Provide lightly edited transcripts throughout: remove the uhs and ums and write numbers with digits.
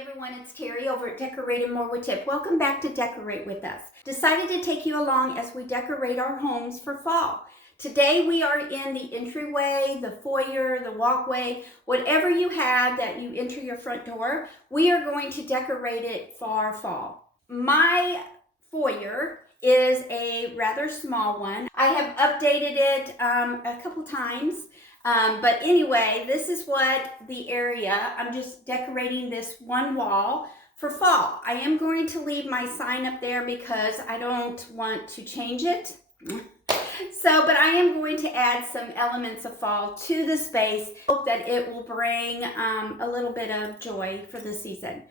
everyone, it's Terry over at Decorating More with Tip. Welcome back to Decorate with Us. Decided to take you along as we decorate our homes for fall. Today we are in the entryway, the foyer, the walkway, whatever you have that you enter your front door, we are going to decorate it for fall. My foyer is a rather small one. I have updated it a couple times. But anyway, this is what the area, I'm just decorating this one wall for fall. I am going to leave my sign up there because I don't want to change it. But I am going to add some elements of fall to the space. Hope that it will bring a little bit of joy for the season.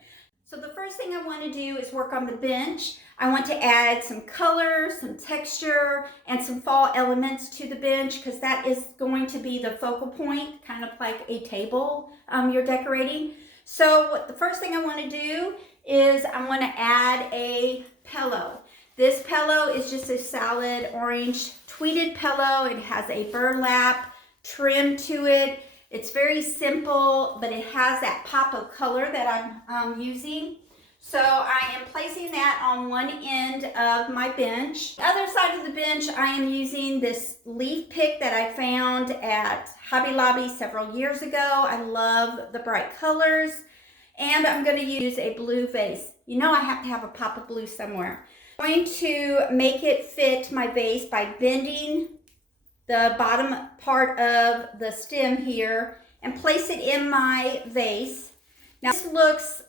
So the first thing I want to do is work on the bench. I want to add some color, some texture, and some fall elements to the bench because that is going to be the focal point, kind of like a table you're decorating. So the first thing I want to do is I want to add a pillow. This pillow is just a solid orange tweeted pillow. It has a burlap trim to it. It's very simple, but it has that pop of color that I'm using. So I am placing that on one end of my bench. The other side of the bench, I am using this leaf pick that I found at Hobby Lobby several years ago. I love the bright colors. And I'm going to use a blue vase. You know I have to have a pop of blue somewhere. I'm going to make it fit my vase by bending the bottom part of the stem here and place it in my vase. Now this looks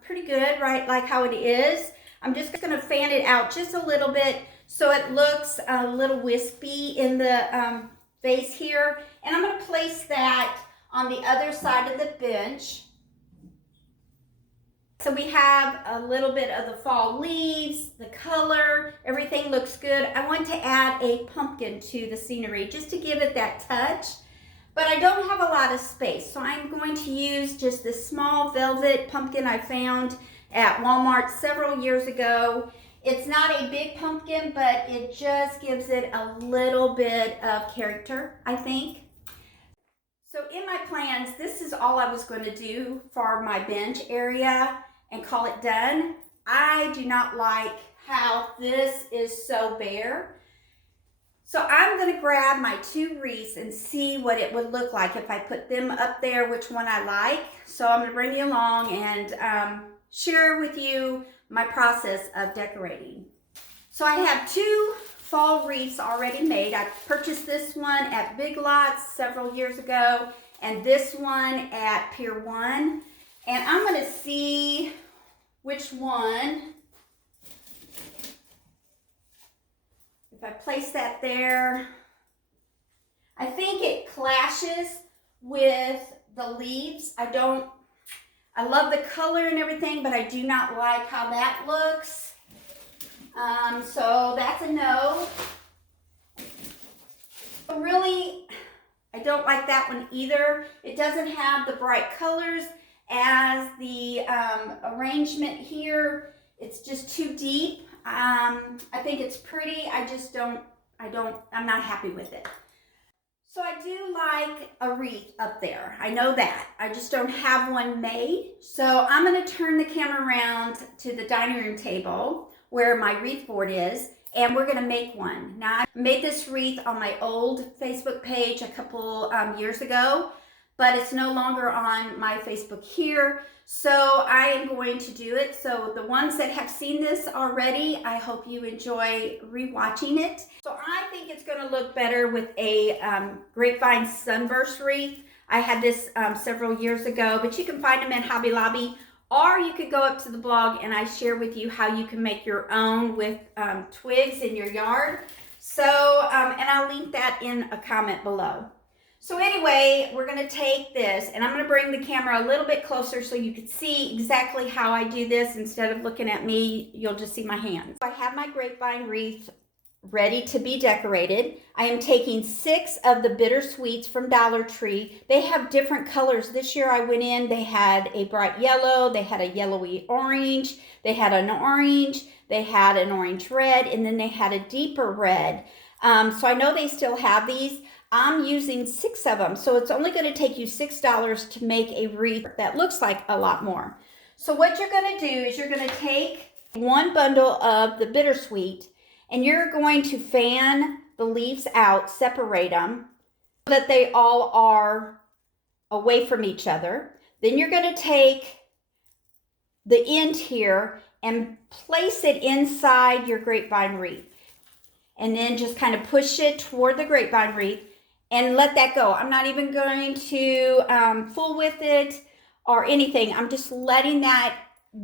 pretty good, right, like how it is. I'm just going to fan it out just a little bit so it looks a little wispy in the vase here. And I'm going to place that on the other side of the bench. So we have a little bit of the fall leaves, the color, everything looks good. I want to add a pumpkin to the scenery just to give it that touch, but I don't have a lot of space. So I'm going to use just this small velvet pumpkin I found at Walmart several years ago. It's not a big pumpkin, but it just gives it a little bit of character, I think. So in my plans, this is all I was going to do for my bench area and call it done. I do not like how this is so bare. So I'm going to grab my two wreaths and see what it would look like if I put them up there, which one I like. So I'm going to bring you along and share with you my process of decorating. So I have two fall wreaths already made. I purchased this one at Big Lots several years ago and this one at Pier 1. And I'm going to see which one, if I place that there, I think it clashes with the leaves. I love the color and everything, but I do not like how that looks. So that's a no. But really, I don't like that one either. It doesn't have the bright colors as the arrangement here. It's just too deep. I think it's pretty. I'm not happy with it. So I do like a wreath up there. I know that. I just don't have one made. So I'm going to turn the camera around to the dining room table where my wreath board is, and we're going to make one. Now, I made this wreath on my old Facebook page a couple years ago, but it's no longer on my Facebook here. So I am going to do it. So the ones that have seen this already, I hope you enjoy rewatching it. So I think it's going to look better with a grapevine sunburst wreath. I had this several years ago, but you can find them at Hobby Lobby, or you could go up to the blog and I share with you how you can make your own with twigs in your yard. So, and I'll link that in a comment below. So anyway, we're going to take this and I'm going to bring the camera a little bit closer so you can see exactly how I do this. Instead of looking at me, you'll just see my hands. I have my grapevine wreath ready to be decorated. I am taking 6 of the bittersweets from Dollar Tree. They have different colors. This year I went in, they had a bright yellow, they had a yellowy orange, they had an orange, they had an orange red, and then they had a deeper red. So I know they still have these. I'm using 6 of them, so it's only going to take you $6 to make a wreath that looks like a lot more. So what you're going to do is you're going to take one bundle of the bittersweet and you're going to fan the leaves out, separate them so that they all are away from each other. Then you're going to take the end here and place it inside your grapevine wreath. And then just kind of push it toward the grapevine wreath and let that go. I'm not even going to fool with it or anything. I'm just letting that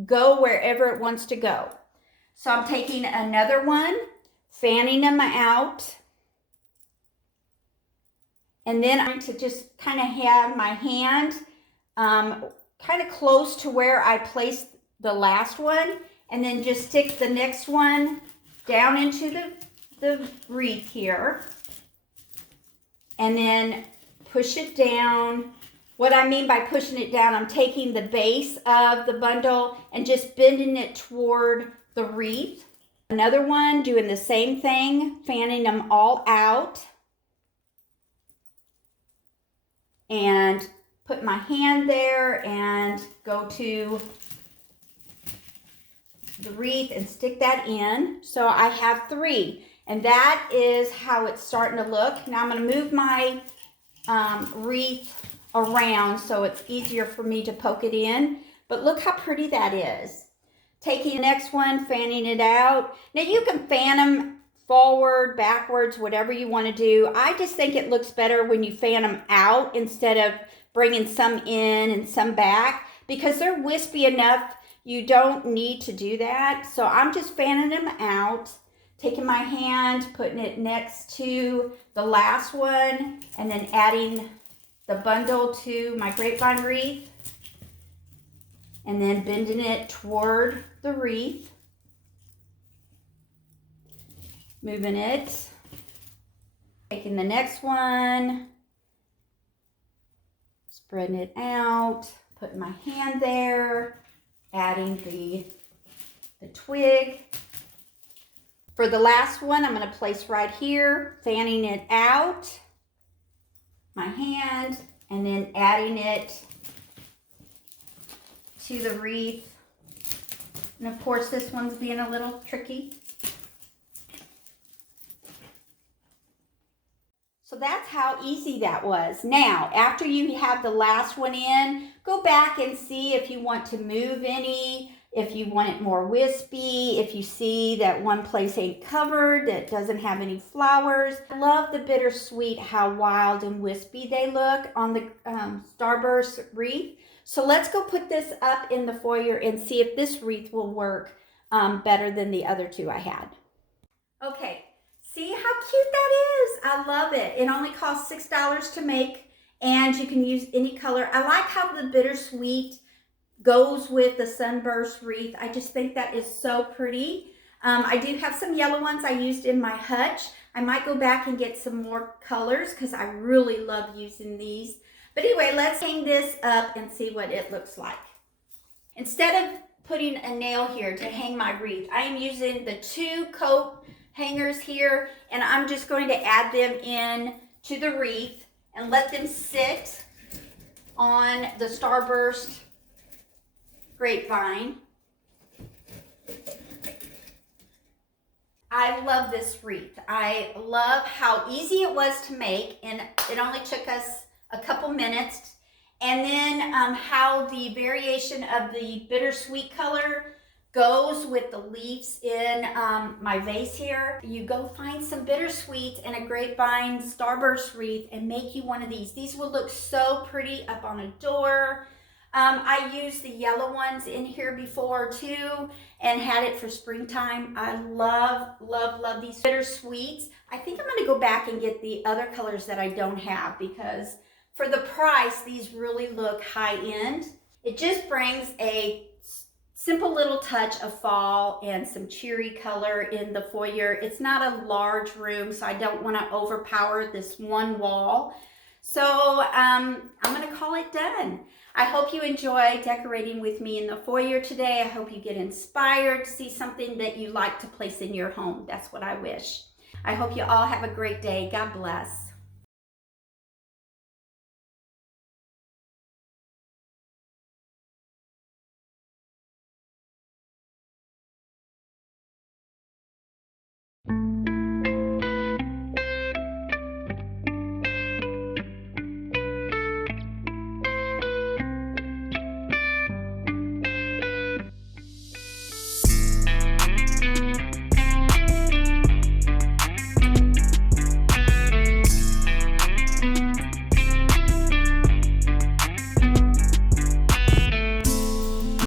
go wherever it wants to go. So I'm taking another one, fanning them out. And then I'm going to just kind of have my hand kind of close to where I placed the last one, and then just stick the next one down into the wreath here, and then push it down. What I mean by pushing it down, I'm taking the base of the bundle and just bending it toward the wreath. Another one, doing the same thing, fanning them all out. And put my hand there and go to the wreath and stick that in. So I have 3, and that is how it's starting to look. Now I'm going to move my wreath around so it's easier for me to poke it in. But look how pretty that is. Taking the next one, fanning it out. Now you can fan them forward, backwards, whatever you want to do. I just think it looks better when you fan them out instead of bringing some in and some back, because they're wispy enough. You don't need to do that. So I'm just fanning them out, taking my hand, putting it next to the last one, and then adding the bundle to my grapevine wreath, and then bending it toward the wreath. Moving it, taking the next one, spreading it out, putting my hand there, adding the twig. For the last one, I'm going to place right here, fanning it out, my hand, and then adding it to the wreath. And of course, this one's being a little tricky. So that's how easy that was. Now, after you have the last one in, go back and see if you want to move any, if you want it more wispy, if you see that one place ain't covered, that doesn't have any flowers. I love the bittersweet, how wild and wispy they look on the starburst wreath. So let's go put this up in the foyer and see if this wreath will work better than the other 2 I had. Okay. See how cute that is? I love it. It only costs $6 to make, and you can use any color. I like how the bittersweet goes with the sunburst wreath. I just think that is so pretty. I do have some yellow ones I used in my hutch. I might go back and get some more colors because I really love using these. But anyway, let's hang this up and see what it looks like. Instead of putting a nail here to hang my wreath, I am using the 2 coat hangers here, and I'm just going to add them in to the wreath and let them sit on the starburst grapevine. I love this wreath. I love how easy it was to make, and it only took us a couple minutes. And then how the variation of the bittersweet color goes with the leaves in my vase here. You go find some bittersweet and a grapevine starburst wreath and make you one of these. These will look so pretty up on a door. I used the yellow ones in here before too and had it for springtime. I love, love, love these bittersweets. I think I'm going to go back and get the other colors that I don't have, because for the price, these really look high end. It just brings a simple little touch of fall and some cheery color in the foyer. It's not a large room, so I don't want to overpower this one wall. So I'm going to call it done. I hope you enjoy decorating with me in the foyer today. I hope you get inspired to see something that you like to place in your home. That's what I wish. I hope you all have a great day. God bless.